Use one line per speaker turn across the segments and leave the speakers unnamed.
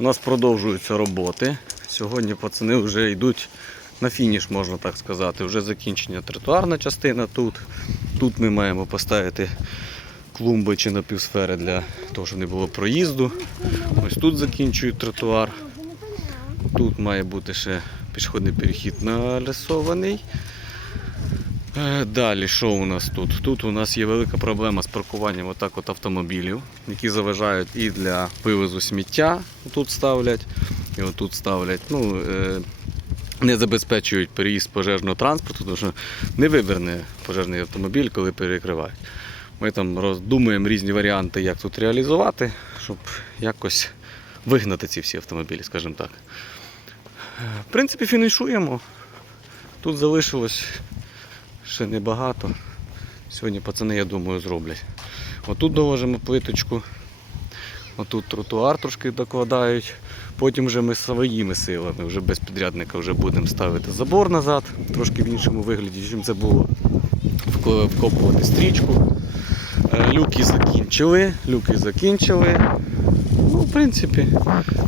У нас продовжуються роботи. Сьогодні пацани вже йдуть на фініш, можна так сказати. Вже закінчення тротуарна частина тут. Тут ми маємо поставити клумби чи напівсфери для того, щоб не було проїзду. Ось тут закінчують тротуар. Тут має бути ще пішохідний перехід налісований. Е, Далі, що у нас тут? Тут у нас є велика проблема з паркуванням отак от автомобілів, які заважають і для вивозу сміття, тут ставлять, і отут ставлять. Ну, е, не забезпечують переїзд пожежного транспорту, тому що не виверне пожежний автомобіль, коли перекривають. Ми там роздумуємо різні варіанти, як тут реалізувати, щоб якось вигнати ці всі автомобілі, скажімо так. Е, В принципі, фінішуємо. Тут залишилось ще небагато. Сьогодні пацани, я думаю, зроблять. Отут доложимо плиточку, отут тротуар трошки докладають. Потім вже ми своїми силами, вже без підрядника вже будемо ставити забор назад, трошки в іншому вигляді, чим це було. Вкопувати стрічку. Е, Люки закінчили, люки закінчили. Ну, в принципі,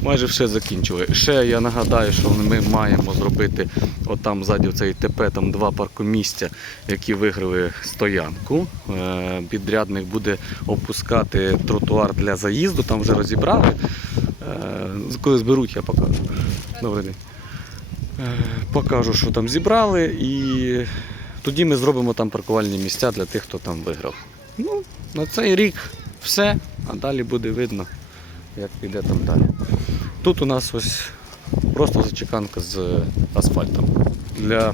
майже все закінчили. Ще я нагадаю, що ми маємо зробити отам ззаді в цей ТП там два паркомісця, які виграли стоянку. Е, Підрядник буде опускати тротуар для заїзду, там вже розібрали. Е, Коли зберуть, я покажу. Добрий день. Е, Покажу, що там зібрали, і тоді ми зробимо там паркувальні місця для тих, хто там виграв. Ну, на цей рік все, а далі буде видно, як піде там далі. Тут у нас ось просто зачеканка з асфальтом. Для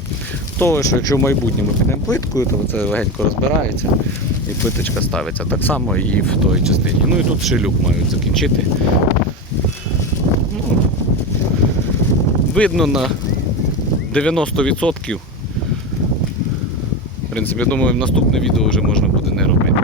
того, що якщо в майбутньому підемо плиткою, то це легенько розбирається і плиточка ставиться. Так само і в той частині. Ну і тут ще люк мають закінчити. Ну, видно на 90%. В принципі, я думаю, наступне відео вже можна буде не робити.